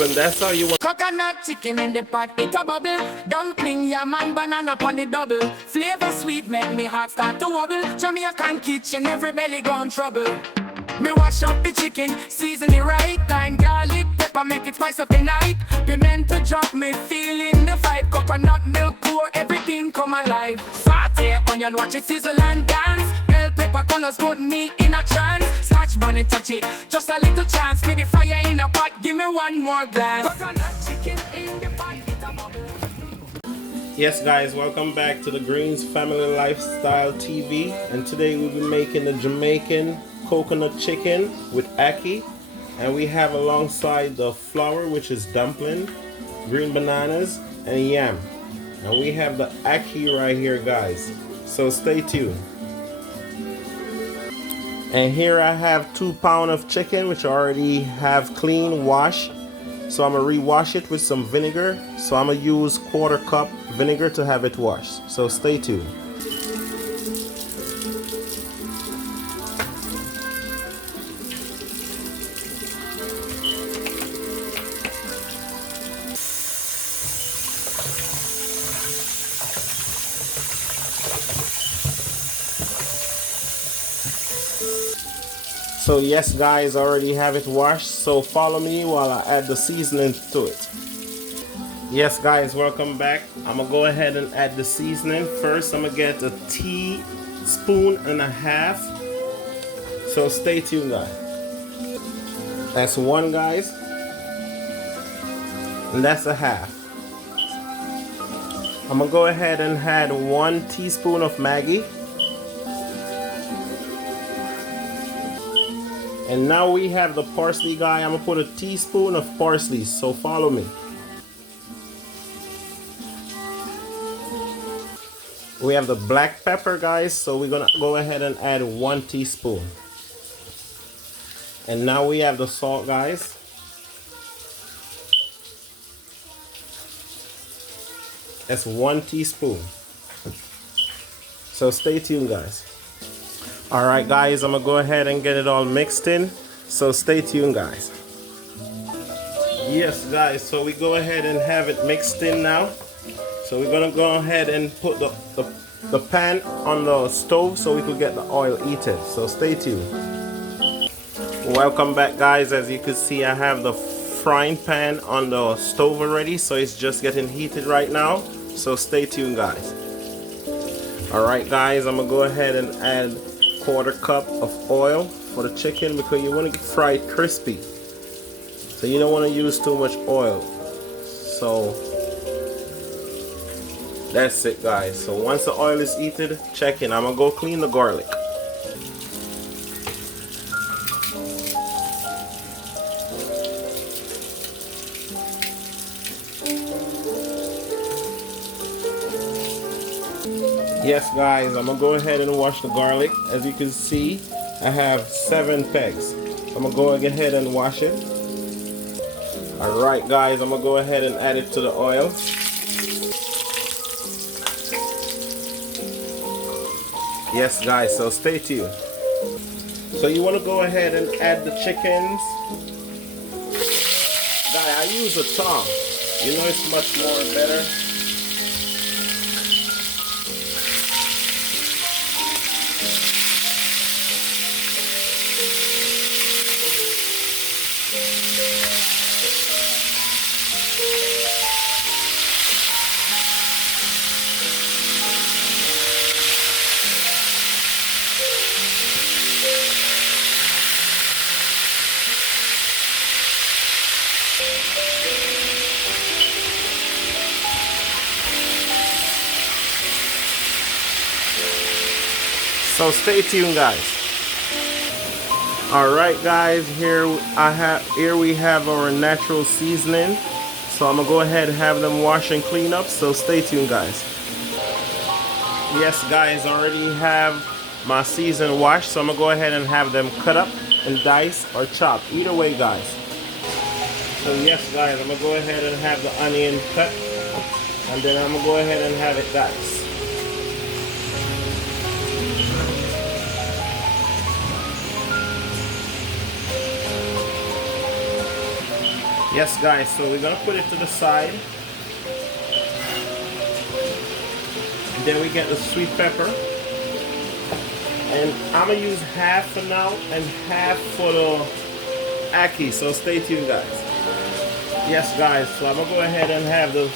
and that's how you want. Coconut chicken in the pot, it a bubble. Dumpling, yam and banana on the double. Flavor sweet, make me heart start to wobble. Jamaican kitchen, every belly gone trouble. Me wash up the chicken, season it right. Thyme, garlic, pepper, make it spice up the night. Pimento drop, me feeling the vibe. Coconut milk pour, everything come alive. Saute onion, watch it sizzle and dance. Bell pepper colors put me in a trance. Scotch, bonnet, touch it, just a little chance. Me the fire in a pot, give me one more glance. Coconut chicken in the pot, it a bubble. Yes guys, welcome back to the Greens Family Lifestyle TV, and today we'll be making the Jamaican coconut chicken with ackee, and we have alongside the flour, which is dumpling, green bananas, and yam, and we have the ackee right here guys, so stay tuned. And here I have 2 pounds of chicken, which I already have clean washed. So I'm gonna rewash it with some vinegar. So I'm gonna use 1/4 cup vinegar to have it washed. So stay tuned. So yes guys, I already have it washed, so follow me while I add the seasoning to it. Yes guys, welcome back. I'm gonna go ahead and add the seasoning. First I'm gonna get a teaspoon and a half. So stay tuned guys. That's 1 guys. And that's a half. I'm gonna go ahead and add 1 teaspoon of Maggi. And now we have the parsley guy. I'm gonna put a teaspoon of parsley, so follow me. We have the black pepper guys, so we're gonna go ahead and add 1 teaspoon. And now we have the salt guys. That's 1 teaspoon. So stay tuned guys. Alright guys, I'm gonna go ahead and get it all mixed in, so stay tuned guys. Yes guys, so we go ahead and have it mixed in now. So we're gonna go ahead and put the pan on the stove so we could get the oil heated, so stay tuned. Welcome back guys. As you can see, I have the frying pan on the stove already, so it's just getting heated right now, so stay tuned guys. Alright guys, I'm gonna go ahead and add 1/4 cup of oil for the chicken because you want to fry it crispy, so you don't want to use too much oil. So that's it guys. So once the oil is heated, check in. I'm gonna go clean the garlic. Yes guys, I'm gonna go ahead and wash the garlic. As you can see, I have 7 pegs. So I'm gonna go ahead and wash it. Alright guys, I'm gonna go ahead and add it to the oil. Yes guys, so stay tuned. So you want to go ahead and add the chickens. Guys, I use a tongue. You know it's much more better. So stay tuned guys. Alright guys, here we have our natural seasoning. So I'm gonna go ahead and have them wash and clean up, so stay tuned guys. Yes guys, I already have my season washed, so I'm gonna go ahead and have them cut up and dice or chop, either way guys. So yes guys, I'm gonna go ahead and have the onion cut, and then I'm gonna go ahead and have it diced. Yes guys, so we're gonna put it to the side. Then we get the sweet pepper. And I'm gonna use half for now and half for the ackee, so stay tuned guys. Yes guys, so I'm gonna go ahead and have the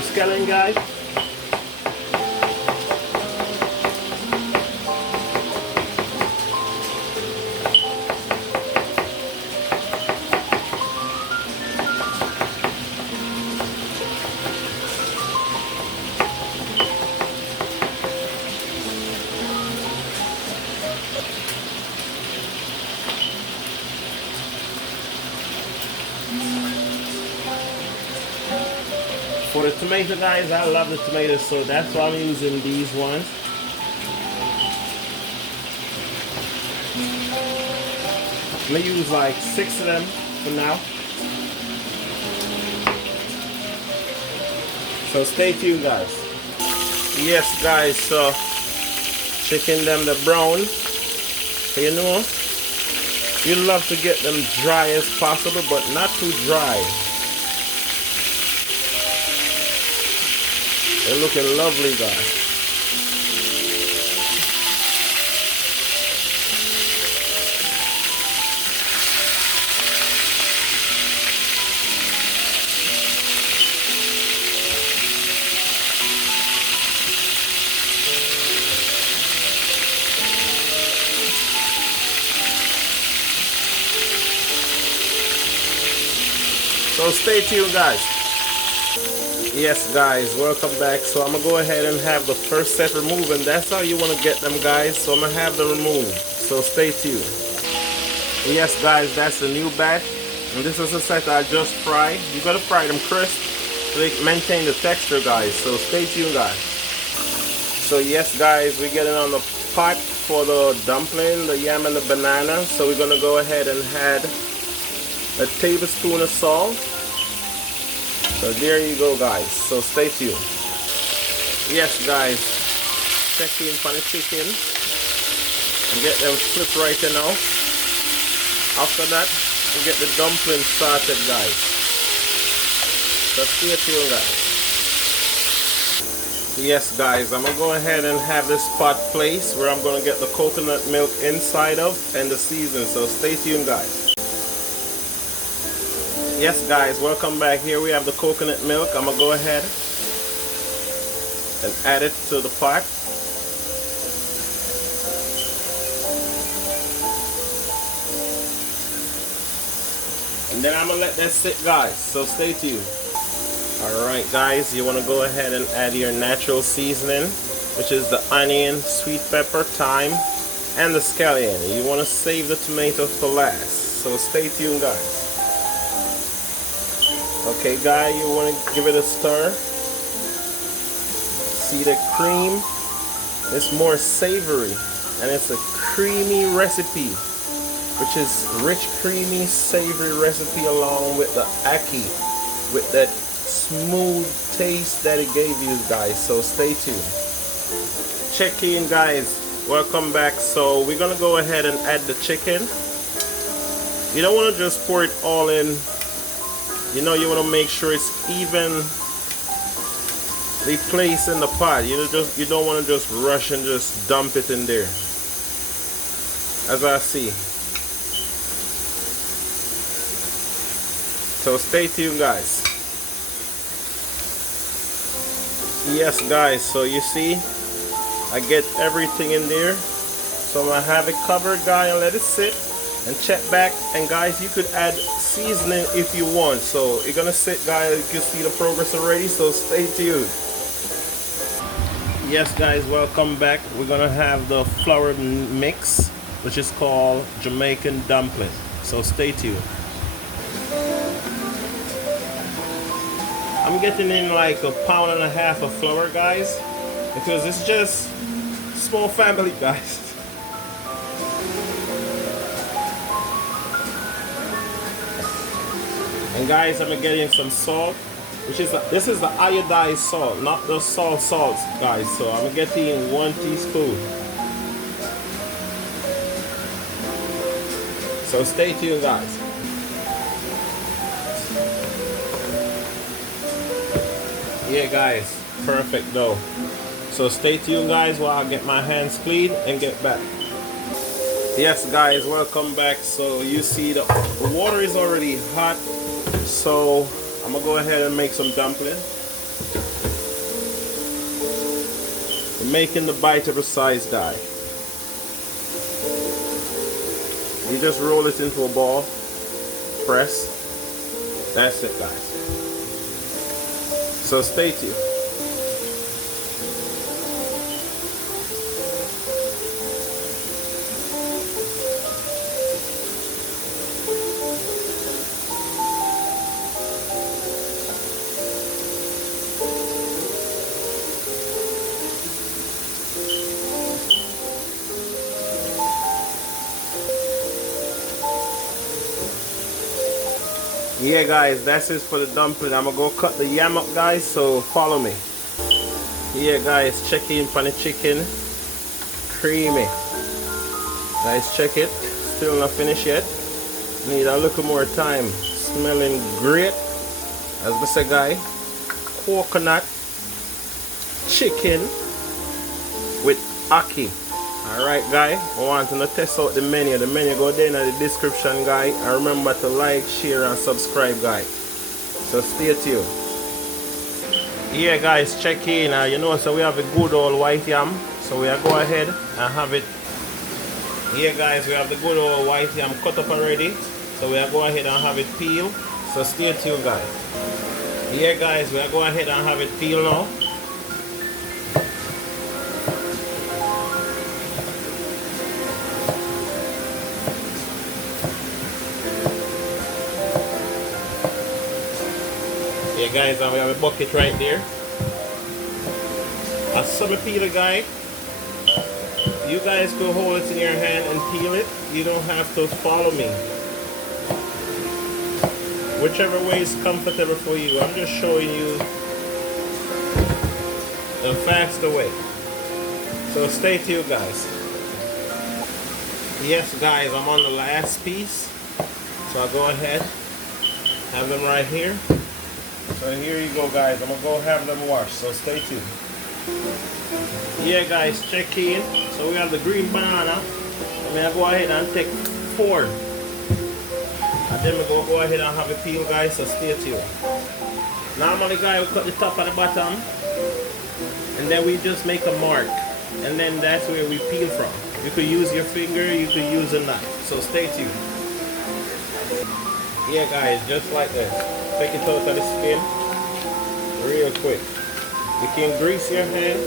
scallion guys. For the tomato guys, I love the tomatoes, so that's why I'm using these ones. I'm gonna use like 6 of them for now. So stay tuned guys. Yes guys, so chicken them the brown. So you know, you love to get them dry as possible, but not too dry. They're looking lovely guys. So stay tuned guys. Yes guys, welcome back. So I'm gonna go ahead and have the first set removed, and that's how you want to get them guys. So I'm gonna have them removed, so stay tuned. Yes guys, that's the new batch, and this is a set I just fried. You gotta fry them crisp so they maintain the texture guys, so stay tuned guys. So yes guys, we're getting on the pot for the dumpling, the yam and the banana. So we're gonna go ahead and add a tablespoon of salt. So there you go guys, so stay tuned. Yes guys, check in for the chicken and get them flipped right now. After that, we get the dumplings started guys. So stay tuned guys. Yes guys, I'm gonna go ahead and have this pot placed where I'm gonna get the coconut milk inside of and the seasoning, so stay tuned guys. Yes guys, welcome back. Here we have the coconut milk. I'm gonna go ahead and add it to the pot. And then I'm gonna let that sit guys, so stay tuned. Alright guys, you wanna go ahead and add your natural seasoning, which is the onion, sweet pepper, thyme, and the scallion. You wanna save the tomato for last, so stay tuned guys. Okay guys, you want to give it a stir. See the cream? It's more savory and it's a creamy recipe, which is rich, creamy, savory recipe along with the ackee, with that smooth taste that it gave you guys, so stay tuned. Check in guys, welcome back. So we're gonna go ahead and add the chicken. You don't want to just pour it all in. You know, you want to make sure it's evenly placed in the pot. You don't want to just rush and just dump it in there, as I see. So stay tuned guys. Yes guys, so you see I get everything in there, so I'm gonna have it covered guys and let it sit and check back. And guys, you could add seasoning if you want, so you're gonna sit guys. You can see the progress already, so stay tuned. Yes guys, welcome back. We're gonna have the flour mix, which is called Jamaican dumpling, so stay tuned. I'm getting in like 1.5 pounds of flour guys, because it's just small family guys. And guys, I'm getting some salt, which is this is the iodized salt, not the salts, guys. So I'm getting 1 teaspoon. So stay tuned, guys. Yeah, guys, perfect dough. So stay tuned, guys, while I get my hands clean and get back. Yes, guys, welcome back. So you see the water is already hot. So I'm gonna go ahead and make some dumpling. I'm making the biteable size, guy. You just roll it into a ball, press. That's it, guys. So stay tuned. Yeah, guys, that's it for the dumpling. I'm gonna go cut the yam up, guys, so follow me. Yeah, guys, check in for the chicken. Creamy. Guys, check it. Still not finished yet. Need a little more time. Smelling great. As I say, guy, coconut chicken with ackee. Alright, guy, I want to test out the menu. The menu go there in the description, guy. And remember to like, share, and subscribe, guy. So stay tuned. Yeah, guys, check in. You know, so we have a good old white yam. So we are go ahead and have it. Yeah, guys, we have the good old white yam cut up already. So we are go ahead and have it peel. So stay tuned, guys. Yeah, guys, we are go ahead and have it peel now. Yeah, guys, and we have a bucket right there. As some peel it, guy, you guys could hold it in your hand and peel it. You don't have to follow me. Whichever way is comfortable for you. I'm just showing you the faster way. So stay tuned, guys. Yes, guys, I'm on the last piece. So I'll go ahead, have them right here. So here you go, guys. I'm gonna go have them washed, so stay tuned. Yeah, guys, check in. So we have the green banana. I'm gonna go ahead and take 4. And then we go ahead and have it peel, guys, so stay tuned. Normally, guys, we cut the top and the bottom. And then we just make a mark. And then that's where we peel from. You could use your finger, you could use a knife. So stay tuned. Yeah, guys, just like this. Take it out of the skin real quick. You can grease your hand,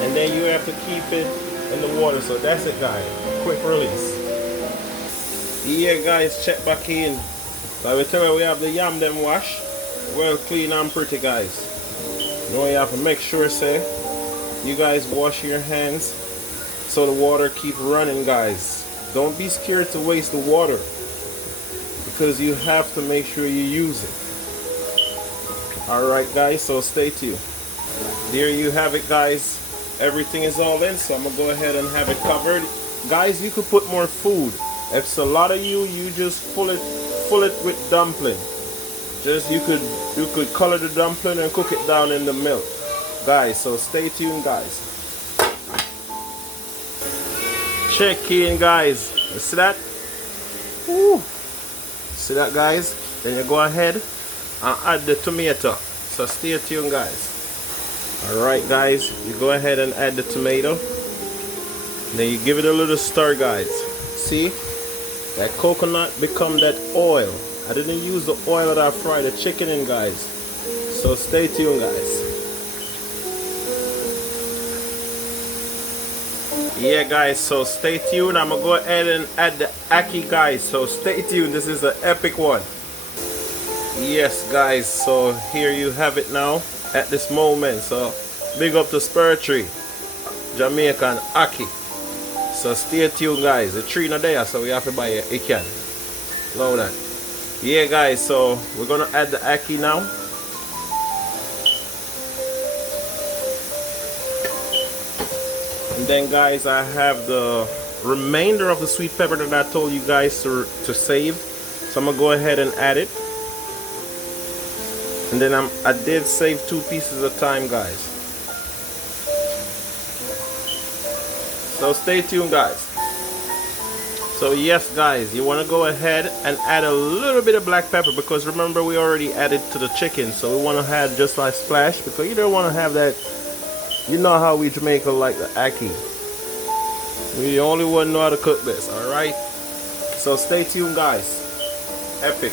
and then you have to keep it in the water. So that's it, guys. Quick release. Yeah, guys, check back in. So I will tell you, we have the yam them wash, well clean and pretty, guys. Now you have to make sure, say, you guys wash your hands so the water keep running, guys. Don't be scared to waste the water, because you have to make sure you use it. Alright, guys, so stay tuned. There you have it, guys. Everything is all in, so I'm gonna go ahead and have it covered. Guys, you could put more food. If it's a lot of you just full it with dumpling. Just you could color the dumpling and cook it down in the milk, guys. So stay tuned, guys. Check in, guys. You see that? Woo. See that, guys? Then you go ahead and add the tomato. So stay tuned, guys. Alright, guys, you go ahead and add the tomato. Then you give it a little stir, guys. See? That coconut become that oil. I didn't use the oil that I fried the chicken in, guys. So stay tuned, guys. Yeah, guys, so stay tuned. I'm gonna go ahead and add the ackee, guys. So stay tuned. This is an epic one. Yes, guys, so here you have it now at this moment. So big up to Spur Tree, Jamaican ackee. So stay tuned, guys. The tree not there, so we have to buy it. It can. Low that. Yeah, guys, so we're gonna add the ackee now. And then, guys, I have the remainder of the sweet pepper that I told you guys to save. So I'm gonna go ahead and add it. And then I did save 2 pieces of thyme, guys. So stay tuned, guys. So yes, guys, you want to go ahead and add a little bit of black pepper, because remember we already added to the chicken, so we want to add just like splash, because you don't want to have that. You know how we Jamaica like the ackee. We the only one know how to cook this. All right. So stay tuned, guys. Epic.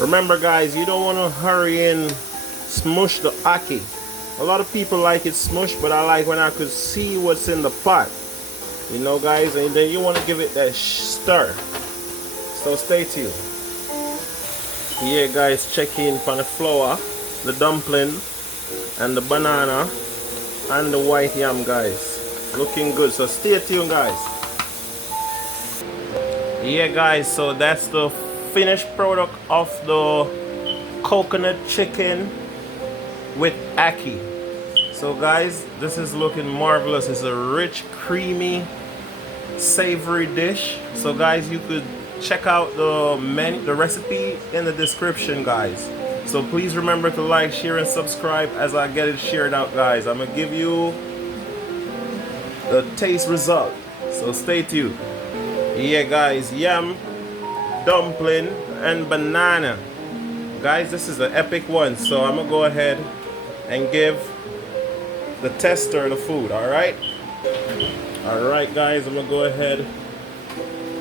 Remember, guys, you don't want to hurry and smush the ackee. A lot of people like it smushed, but I like when I could see what's in the pot. You know, guys, and then you want to give it that stir. So stay tuned. Yeah, guys, check in for the flour, the dumpling, and the banana, and the white yam, guys. Looking good. So stay tuned, guys. Yeah, guys, so that's the finished product of the coconut chicken with ackee. So guys, this is looking marvelous. It's a rich, creamy, savory dish. So guys, you could check out the menu, the recipe in the description, guys. So please remember to like, share, and subscribe as I get it shared out, guys. I'm gonna give you the taste result. So stay tuned. Yeah, guys, yam, dumpling, and banana. Guys, this is an epic one. So I'm gonna go ahead and give the tester the food. All right, guys, I'm gonna go ahead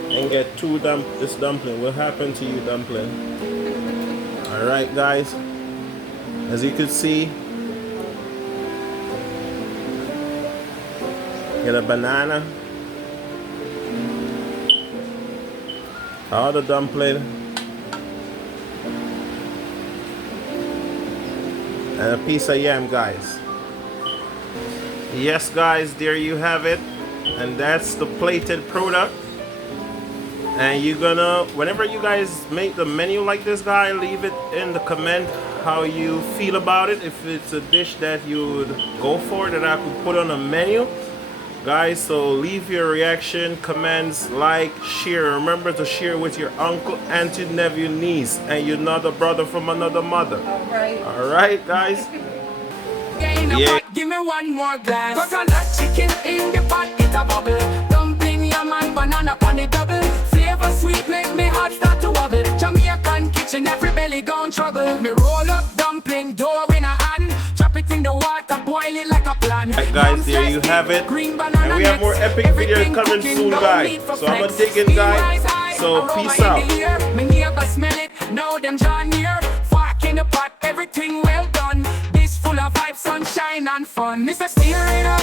and get this dumpling. What happened to you, dumpling? All right, guys, as you can see, get a banana, all the dumpling, and a piece of yam, guys. Yes, guys, there you have it, and that's the plated product. And you're gonna, whenever you guys make the menu like this, guy, leave it in the comment how you feel about it. If it's a dish that you would go for, that I could put on a menu, guys. So leave your reaction, comments, like, share. Remember to share with your uncle, auntie, nephew, niece, and your another brother from another mother. All right, guys. Yeah. Give me one more glass. Coconut chicken in the pot, it a bubble. Dumpling, yam and banana on the double. Flavor sweet, make me heart start to wobble. Jamaican kitchen, every belly gone trouble. Me roll up dumpling, dough in a hand. Chop it in the water, boil it like a plan. Right, guys, there you have it. And we have more epic videos coming soon, guys. So I'm gonna dig in, guys. So peace out. Me neighbor smell it, now them draw near. Fork in the pot, everything well done. Full of vibes, sunshine and fun. It's a steering up.